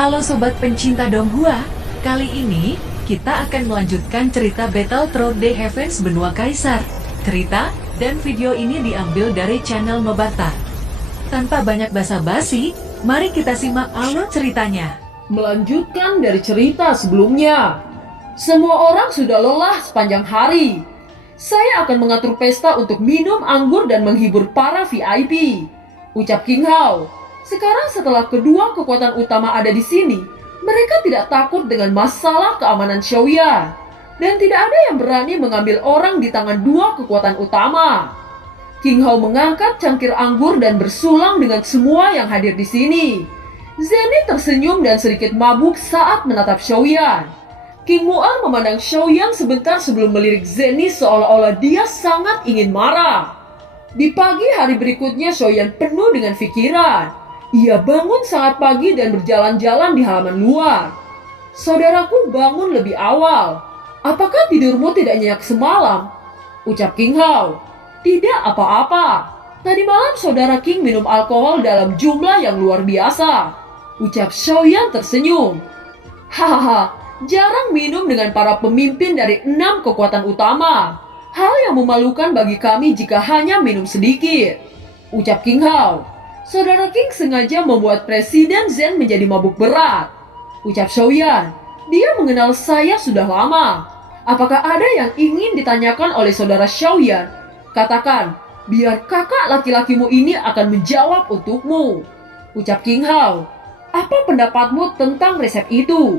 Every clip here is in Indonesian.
Halo sobat pencinta Donghua, kali ini kita akan melanjutkan cerita Battle Through the Heavens Benua Kaisar. Cerita dan video ini diambil dari channel Mebata. Tanpa banyak basa-basi, mari kita simak alur ceritanya. Melanjutkan dari cerita sebelumnya, semua orang sudah lelah sepanjang hari. Saya akan mengatur pesta untuk minum anggur dan menghibur para VIP, ucap King Hao. Sekarang setelah kedua kekuatan utama ada di sini, mereka tidak takut dengan masalah keamanan Xiaoyan. Dan tidak ada yang berani mengambil orang di tangan dua kekuatan utama. King Hao mengangkat cangkir anggur dan bersulang dengan semua yang hadir di sini. Zenny tersenyum dan sedikit mabuk saat menatap Xiaoyan. King Mu'er memandang Xiaoyan sebentar sebelum melirik Zenny seolah-olah dia sangat ingin marah. Di pagi hari berikutnya Xiaoyan penuh dengan pikiran. Ia bangun sangat pagi dan berjalan-jalan di halaman luar. Saudaraku bangun lebih awal. Apakah tidurmu tidak nyenyak semalam? Ucap King Hao. Tidak apa-apa. Tadi malam saudara King minum alkohol dalam jumlah yang luar biasa. Ucap Xiaoyan tersenyum. Hahaha, jarang minum dengan para pemimpin dari 6 kekuatan utama. Hal yang memalukan bagi kami jika hanya minum sedikit. Ucap King Hao. Saudara King sengaja membuat Presiden Zen menjadi mabuk berat. Ucap Xiaoyan. Dia mengenal saya sudah lama. Apakah ada yang ingin ditanyakan oleh saudara Xiaoyan? Katakan, biar kakak laki-lakimu ini akan menjawab untukmu. Ucap King Hao. Apa pendapatmu tentang resep itu?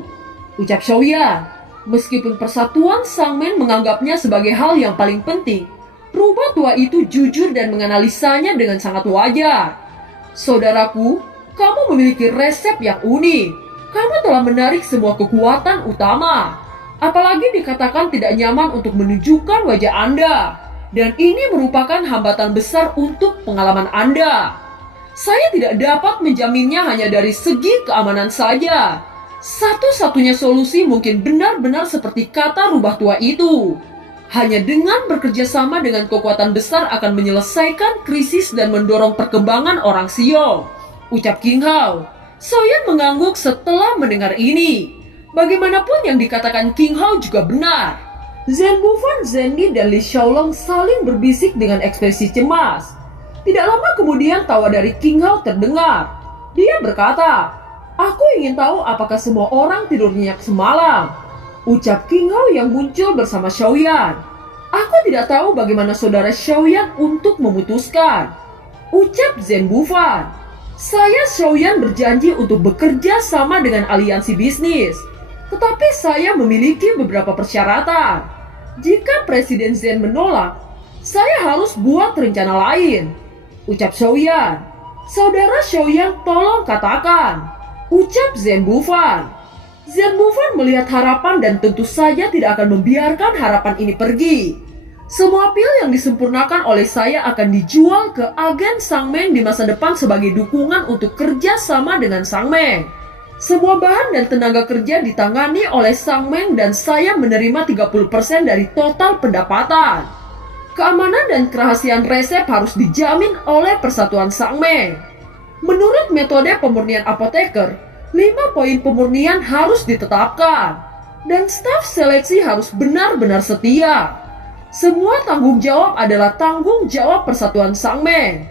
Ucap Xiaoyan. Meskipun persatuan Sangmen menganggapnya sebagai hal yang paling penting, rubah tua itu jujur dan menganalisanya dengan sangat wajar. Saudaraku, kamu memiliki resep yang unik. Kamu telah menarik semua kekuatan utama. Apalagi dikatakan tidak nyaman untuk menunjukkan wajah Anda. Dan ini merupakan hambatan besar untuk pengalaman Anda. Saya tidak dapat menjaminnya hanya dari segi keamanan saja. Satu-satunya solusi mungkin benar-benar seperti kata rubah tua itu. Hanya dengan bekerja sama dengan kekuatan besar akan menyelesaikan krisis dan mendorong perkembangan orang Xio. Ucap King Hao. Xiaoyan mengangguk setelah mendengar ini. Bagaimanapun yang dikatakan King Hao juga benar. Zhen Bufan, Zenny, dan Li Xiaolong saling berbisik dengan ekspresi cemas. Tidak lama kemudian tawa dari King Hao terdengar. Dia berkata, "Aku ingin tahu apakah semua orang tidur nyenyak semalam." Ucap King Hao yang muncul bersama Xiaoyan. Aku tidak tahu bagaimana saudara Xiaoyan untuk memutuskan. Ucap Zhen Bufan. Saya Xiaoyan berjanji untuk bekerja sama dengan aliansi bisnis. Tetapi saya memiliki beberapa persyaratan. Jika Presiden Zen menolak, saya harus buat rencana lain. Ucap Xiaoyan. Saudara Xiaoyan tolong katakan. Ucap Zhen Bufan. Zhen Bufan melihat harapan dan tentu saja tidak akan membiarkan harapan ini pergi. Semua pil yang disempurnakan oleh saya akan dijual ke agen Sangmen di masa depan sebagai dukungan untuk kerja sama dengan Sangmen. Semua bahan dan tenaga kerja ditangani oleh Sangmen dan saya menerima 30% dari total pendapatan. Keamanan dan kerahasiaan resep harus dijamin oleh Persatuan Sangmen. Menurut metode pemurnian apoteker, 5 poin pemurnian harus ditetapkan, dan staf seleksi harus benar-benar setia. Semua tanggung jawab adalah tanggung jawab Persatuan Sangmen.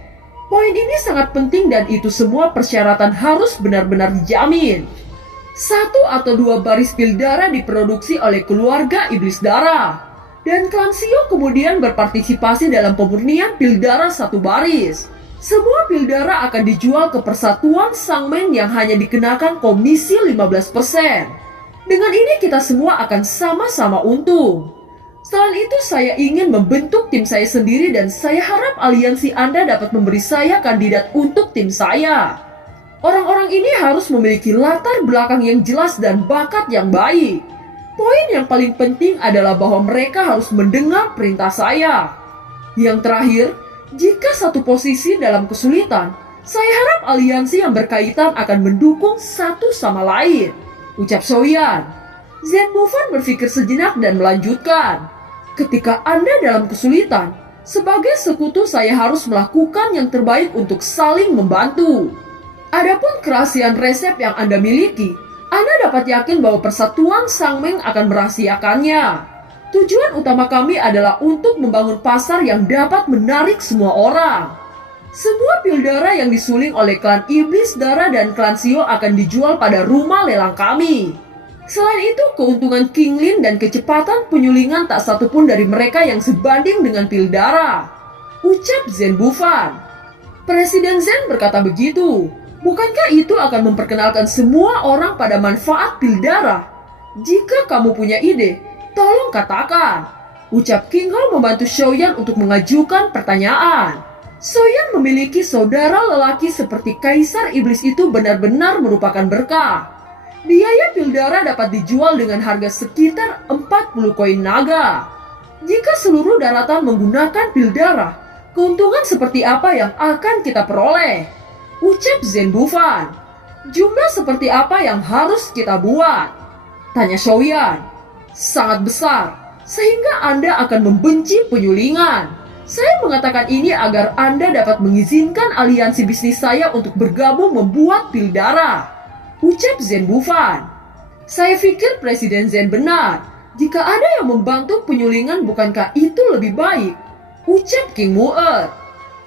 Poin ini sangat penting dan itu semua persyaratan harus benar-benar dijamin. 1 atau 2 baris pil darah diproduksi oleh keluarga Iblis Darah, dan klan Xio kemudian berpartisipasi dalam pemurnian pil darah 1 baris. Semua pil darah akan dijual ke Persatuan Sangmen yang hanya dikenakan komisi 15%. Dengan ini kita semua akan sama-sama untung. Selain itu saya ingin membentuk tim saya sendiri dan saya harap aliansi Anda dapat memberi saya kandidat untuk tim saya. Orang-orang ini harus memiliki latar belakang yang jelas dan bakat yang baik. Poin yang paling penting adalah bahwa mereka harus mendengar perintah saya. Yang terakhir, jika satu posisi dalam kesulitan, saya harap aliansi yang berkaitan akan mendukung satu sama lain. Ucap Xiaoyan. Zhen Bufan berpikir sejenak dan melanjutkan. Ketika Anda dalam kesulitan, sebagai sekutu saya harus melakukan yang terbaik untuk saling membantu. Adapun kerahasiaan resep yang Anda miliki, Anda dapat yakin bahwa persatuan Sangmeng akan merahasiakannya. Tujuan utama kami adalah untuk membangun pasar yang dapat menarik semua orang. Semua pil darah yang disuling oleh klan Iblis Darah dan klan Sio akan dijual pada rumah lelang kami. Selain itu, keuntungan King Lin dan kecepatan penyulingan tak satupun dari mereka yang sebanding dengan pil darah. Ucap Zen Bufan. Presiden Zen berkata begitu. Bukankah itu akan memperkenalkan semua orang pada manfaat pil darah? Jika kamu punya ide, tolong katakan. Ucap King Hao membantu Xiaoyan untuk mengajukan pertanyaan. Xiaoyan memiliki saudara lelaki seperti Kaisar Iblis itu benar-benar merupakan berkah. Biaya pil darah dapat dijual dengan harga sekitar 40 koin naga. Jika seluruh daratan menggunakan pil darah, keuntungan seperti apa yang akan kita peroleh? Ucap Zen Bufan. Jumlah seperti apa yang harus kita buat? Tanya Xiaoyan. Sangat besar, sehingga Anda akan membenci penyulingan. Saya mengatakan ini agar Anda dapat mengizinkan aliansi bisnis saya untuk bergabung membuat pil darah. Ucap Zen Bufan. Saya pikir Presiden Zen benar. Jika ada yang membantu penyulingan, bukankah itu lebih baik? Ucap King Mu'er.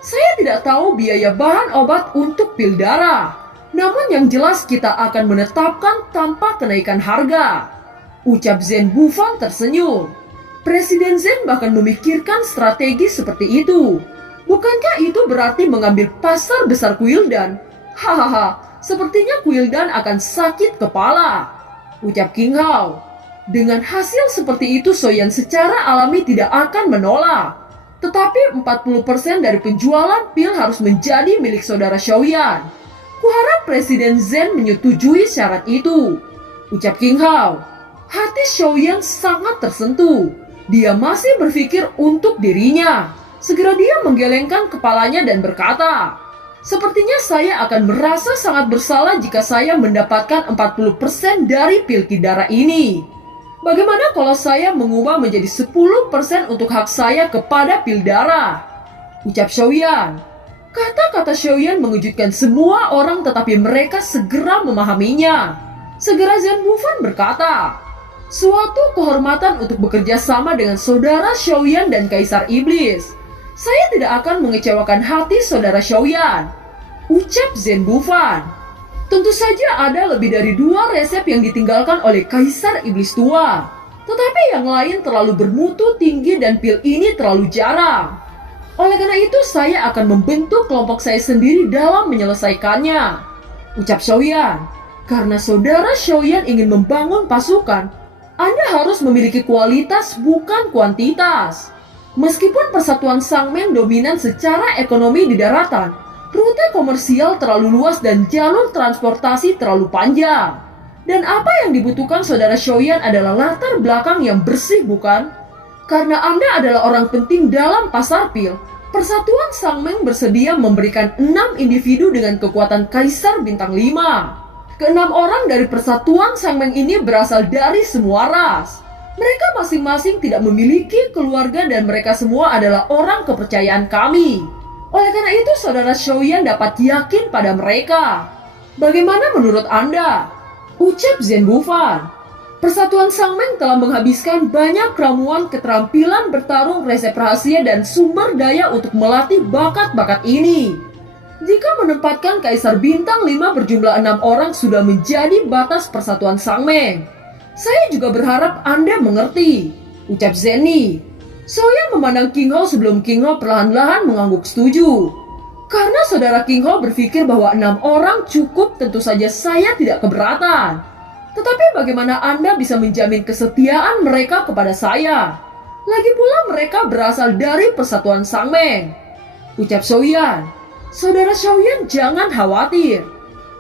Saya tidak tahu biaya bahan obat untuk pil darah. Namun yang jelas kita akan menetapkan tanpa kenaikan harga. Ucap Zen Bufan tersenyum. Presiden Zen bahkan memikirkan strategi seperti itu. Bukankah itu berarti mengambil pasar besar Kuildan? Hahaha, sepertinya Kuildan akan sakit kepala. Ucap King Hao. Dengan hasil seperti itu, Xiaoyan secara alami tidak akan menolak. Tetapi 40% dari penjualan pil harus menjadi milik saudara Xiaoyan. Kuharap Presiden Zen menyetujui syarat itu. Ucap King Hao. Hati Xiaoyan sangat tersentuh. Dia masih berpikir untuk dirinya. Segera dia menggelengkan kepalanya dan berkata, sepertinya saya akan merasa sangat bersalah jika saya mendapatkan 40% dari pil darah ini. Bagaimana kalau saya mengubah menjadi 10% untuk hak saya kepada pil darah? Ucap Xiaoyan. Kata-kata Xiaoyan mengejutkan semua orang, tetapi mereka segera memahaminya. Segera Zen Bufan berkata, suatu kehormatan untuk bekerja sama dengan saudara Xiaoyan dan Kaisar Iblis. Saya tidak akan mengecewakan hati saudara Xiaoyan. Ucap Zen Bufan. Tentu saja ada lebih dari 2 resep yang ditinggalkan oleh Kaisar Iblis Tua. Tetapi yang lain terlalu bermutu tinggi dan pil ini terlalu jarang. Oleh karena itu saya akan membentuk kelompok saya sendiri dalam menyelesaikannya. Ucap Xiaoyan. Karena saudara Xiaoyan ingin membangun pasukan, Anda harus memiliki kualitas bukan kuantitas. Meskipun persatuan Sangmeng dominan secara ekonomi di daratan, rute komersial terlalu luas dan jalur transportasi terlalu panjang. Dan apa yang dibutuhkan saudara Xiaoyan adalah latar belakang yang bersih, bukan? Karena Anda adalah orang penting dalam pasar pil, Persatuan Sangmeng bersedia memberikan 6 individu dengan kekuatan Kaisar Bintang 5. Keenam orang dari Persatuan Sangmeng ini berasal dari semua ras. Mereka masing-masing tidak memiliki keluarga dan mereka semua adalah orang kepercayaan kami. Oleh karena itu, saudara Xiaoyan dapat yakin pada mereka. Bagaimana menurut Anda? Ucap Zen Bufan. Persatuan Sangmeng telah menghabiskan banyak ramuan keterampilan bertarung, resep rahasia, dan sumber daya untuk melatih bakat-bakat ini. Jika menempatkan Kaisar Bintang 5 berjumlah 6 orang sudah menjadi batas Persatuan Sangmeng. Saya juga berharap Anda mengerti. Ucap Zenny. Xiaoyan memandang King Hao sebelum King Hao perlahan-lahan mengangguk setuju. Karena saudara King Hao berpikir bahwa 6 orang cukup, tentu saja saya tidak keberatan. Tetapi bagaimana Anda bisa menjamin kesetiaan mereka kepada saya? Lagi pula mereka berasal dari Persatuan Sangmeng. Ucap Xiaoyan. Saudara Xiaoyan jangan khawatir.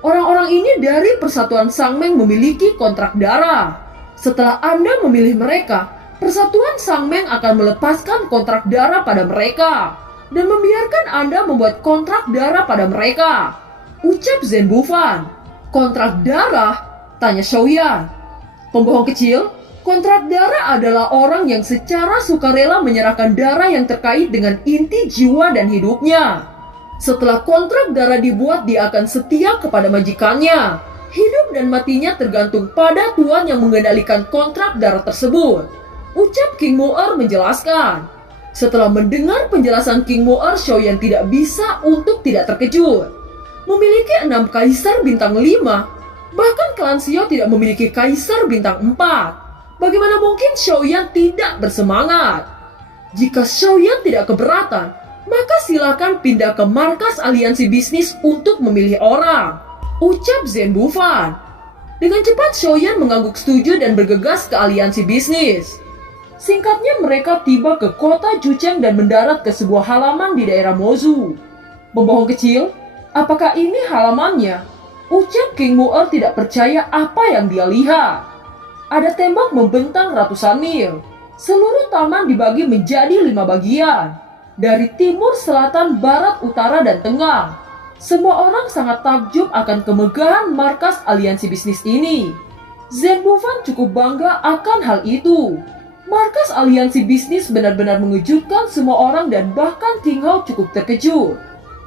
Orang-orang ini dari Persatuan Sangmeng memiliki kontrak darah. Setelah Anda memilih mereka, Persatuan Sangmeng akan melepaskan kontrak darah pada mereka dan membiarkan Anda membuat kontrak darah pada mereka. Ucap Zen Bufan. Kontrak darah? Tanya Xiaoyan. Pembohong kecil, kontrak darah adalah orang yang secara sukarela menyerahkan darah yang terkait dengan inti jiwa dan hidupnya. Setelah kontrak darah dibuat, dia akan setia kepada majikannya. Hidup dan matinya tergantung pada tuan yang mengendalikan kontrak darah tersebut, ucap King Moer menjelaskan. Setelah mendengar penjelasan King Moer, Xiaoyan tidak bisa untuk tidak terkejut. Memiliki 6 kaisar bintang 5, bahkan klan Xiao tidak memiliki kaisar bintang 4. Bagaimana mungkin Xiaoyan tidak bersemangat? Jika Xiaoyan tidak keberatan, maka silakan pindah ke markas aliansi bisnis untuk memilih orang, ucap Zhen Bufan. Dengan cepat Xiaoyan mengangguk setuju dan bergegas ke aliansi bisnis. Singkatnya mereka tiba ke kota Jucheng dan mendarat ke sebuah halaman di daerah Mozu. Pembohong kecil, apakah ini halamannya? Ucap King Moer tidak percaya apa yang dia lihat. Ada tembok membentang ratusan mil. Seluruh taman dibagi menjadi 5 bagian. Dari timur, selatan, barat, utara, dan tengah. Semua orang sangat takjub akan kemegahan markas aliansi bisnis ini. Zhen Bufan cukup bangga akan hal itu. Markas aliansi bisnis benar-benar mengejutkan semua orang dan bahkan King Hao cukup terkejut.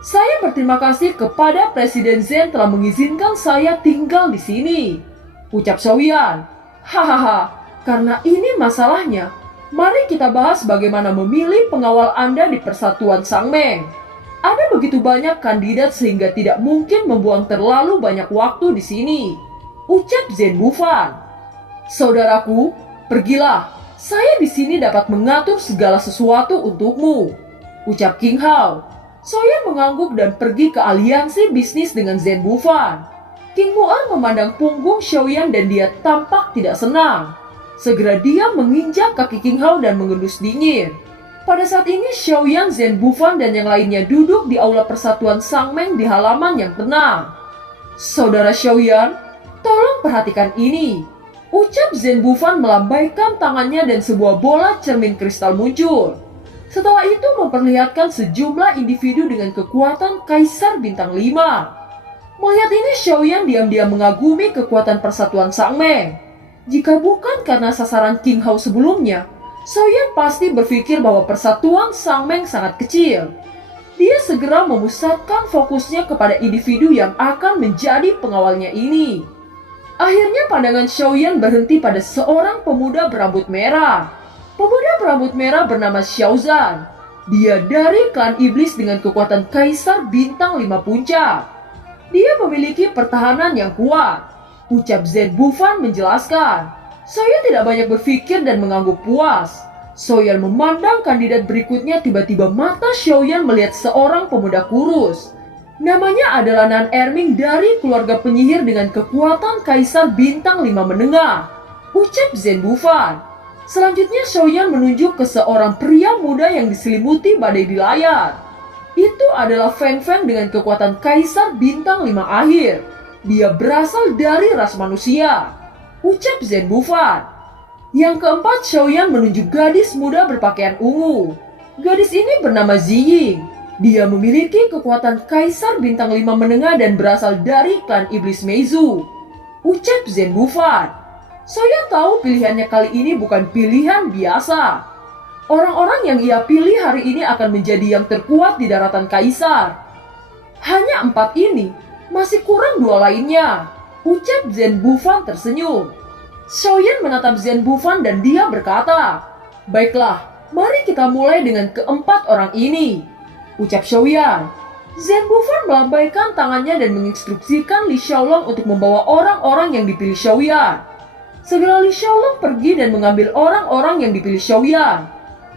Saya berterima kasih kepada Presiden Zhen telah mengizinkan saya tinggal di sini, ucap Xiaoyan. Hahaha, karena ini masalahnya. Mari kita bahas bagaimana memilih pengawal Anda di Persatuan Sangmeng. Ada begitu banyak kandidat sehingga tidak mungkin membuang terlalu banyak waktu di sini, ucap Zhen Bufan. Saudaraku, pergilah. Saya di sini dapat mengatur segala sesuatu untukmu, ucap King Hao. Xiaoyan mengangguk dan pergi ke aliansi bisnis dengan Zhen Bufan. King Moer memandang punggung Xiaoyan dan dia tampak tidak senang. Segera dia menginjak kaki King Hao dan mengendus dingin. Pada saat ini Xiaoyan, Zhen Bufan dan yang lainnya duduk di aula Persatuan Sangmeng di halaman yang tenang. Saudara Xiaoyan, tolong perhatikan ini, ucap Zhen Bufan melambaikan tangannya dan sebuah bola cermin kristal muncul. Setelah itu memperlihatkan sejumlah individu dengan kekuatan Kaisar Bintang 5. Melihat ini Xiaoyan diam-diam mengagumi kekuatan Persatuan Sangmeng. Jika bukan karena sasaran King Hao sebelumnya, Xiaoyan pasti berpikir bahwa Persatuan Sangmeng sangat kecil. Dia segera memusatkan fokusnya kepada individu yang akan menjadi pengawalnya ini. Akhirnya pandangan Xiaoyan berhenti pada seorang pemuda berambut merah. Pemuda berambut merah bernama Xiaozan. Dia dari klan iblis dengan kekuatan Kaisar Bintang 5 puncak. Dia memiliki pertahanan yang kuat, ucap Zhen Bufan menjelaskan. Xiaoyan tidak banyak berpikir dan mengangguk puas. Xiaoyan memandang kandidat berikutnya, tiba-tiba mata Xiaoyan melihat seorang pemuda kurus. Namanya adalah Nan Erming dari keluarga penyihir dengan kekuatan Kaisar Bintang 5 menengah, ucap Zhen Bufan. Selanjutnya Xiaoyan menunjuk ke seorang pria muda yang diselimuti badai di layar. Itu adalah Feng Feng dengan kekuatan Kaisar Bintang 5 akhir. Dia berasal dari ras manusia, ucap Zhen Bufan. Yang keempat, Xiaoyan menunjuk gadis muda berpakaian ungu. Gadis ini bernama Ziying. Dia memiliki kekuatan Kaisar Bintang 5 menengah dan berasal dari klan Iblis Meizu, ucap Zhen Bufan. Xiaoyan tahu pilihannya kali ini bukan pilihan biasa. Orang-orang yang ia pilih hari ini akan menjadi yang terkuat di daratan Kaisar. Hanya 4 ini, masih kurang 2 lainnya, ucap Zhen Bufan tersenyum. Xiaoyan menatap Zhen Bufan dan dia berkata, baiklah, mari kita mulai dengan keempat orang ini, ucap Xiaoyan. Zhen Bufan melambaikan tangannya dan menginstruksikan Li Xiaolong untuk membawa orang-orang yang dipilih Xiaoyan. Segera Li Xiaolong pergi dan mengambil orang-orang yang dipilih Xiaoyan.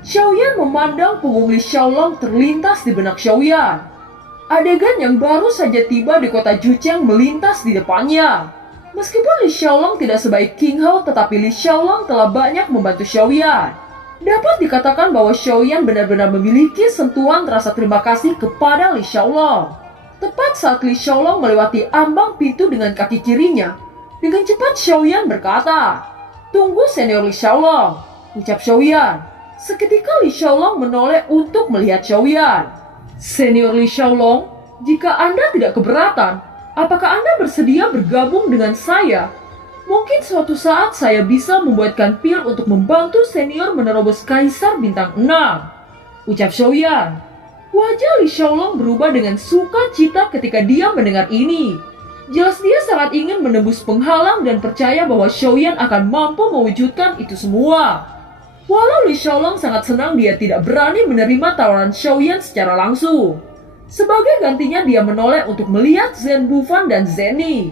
Xiaoyan memandang punggung Li Xiaolong terlintas di benak Xiaoyan. Adegan yang baru saja tiba di kota Jucheng melintas di depannya. Meskipun Li Xiaolong tidak sebaik King Hao, tetapi Li Xiaolong telah banyak membantu Xiaoyan. Dapat dikatakan bahwa Xiaoyan benar-benar memiliki sentuhan rasa terima kasih kepada Li Xiaolong. Tepat saat Li Xiaolong melewati ambang pintu dengan kaki kirinya, dengan cepat Xiaoyan berkata, tunggu senior Li Xiaolong, ucap Xiaoyan. Seketika Li Xiaolong menoleh untuk melihat Xiaoyan. Senior Li Xiaolong, jika Anda tidak keberatan, apakah Anda bersedia bergabung dengan saya? Mungkin suatu saat saya bisa membuatkan pil untuk membantu senior menerobos Kaisar Bintang 6, ucap Xiaoyan. Wajah Li Xiaolong berubah dengan sukacita ketika dia mendengar ini. Jelas dia sangat ingin menembus penghalang dan percaya bahwa Xiaoyan akan mampu mewujudkan itu semua. Walau Li Xiaolong sangat senang, dia tidak berani menerima tawaran Xiaoyan secara langsung. Sebagai gantinya dia menoleh untuk melihat Zhen Bufan dan Zenny.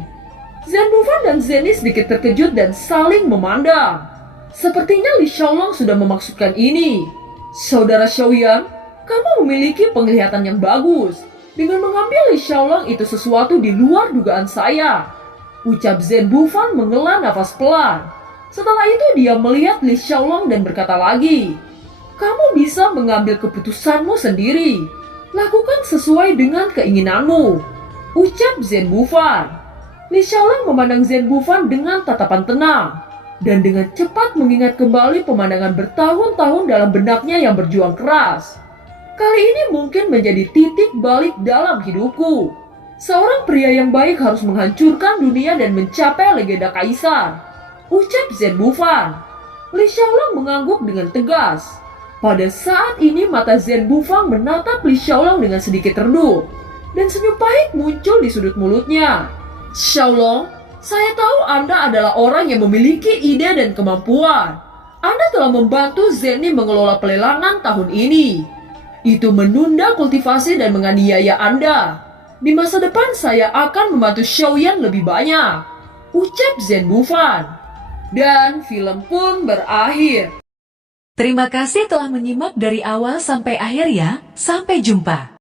Zhen Bufan dan Zenny sedikit terkejut dan saling memandang. Sepertinya Li Xiaolong sudah memaksudkan ini. Saudara Xiaoyan, kamu memiliki penglihatan yang bagus. Dengan mengambil Li Xiaolong itu sesuatu di luar dugaan saya. Ucap Zhen Bufan menghela nafas pelan. Setelah itu dia melihat Li Xiaolong dan berkata lagi, kamu bisa mengambil keputusanmu sendiri. Lakukan sesuai dengan keinginanmu. Ucap Zhen Bufan. Li Xiaolong memandang Zhen Bufan dengan tatapan tenang. Dan dengan cepat mengingat kembali pemandangan bertahun-tahun dalam benaknya yang berjuang keras. Kali ini mungkin menjadi titik balik dalam hidupku. Seorang pria yang baik harus menghancurkan dunia dan mencapai legenda kaisar. Ucap Zhen Bufan. Li Xiaolong mengangguk dengan tegas. Pada saat ini mata Zhen Bufan menatap Li Xiaolong dengan sedikit redup. Dan senyum pahit muncul di sudut mulutnya. Xiaolong, saya tahu Anda adalah orang yang memiliki ide dan kemampuan. Anda telah membantu Zenny mengelola pelelangan tahun ini. Itu menunda kultivasi dan menganiaya Anda. Di masa depan saya akan membantu Xiaoyan lebih banyak. Ucap Zhen Bufan. Dan film pun berakhir. Terima kasih telah menyimak dari awal sampai akhir ya. Sampai jumpa.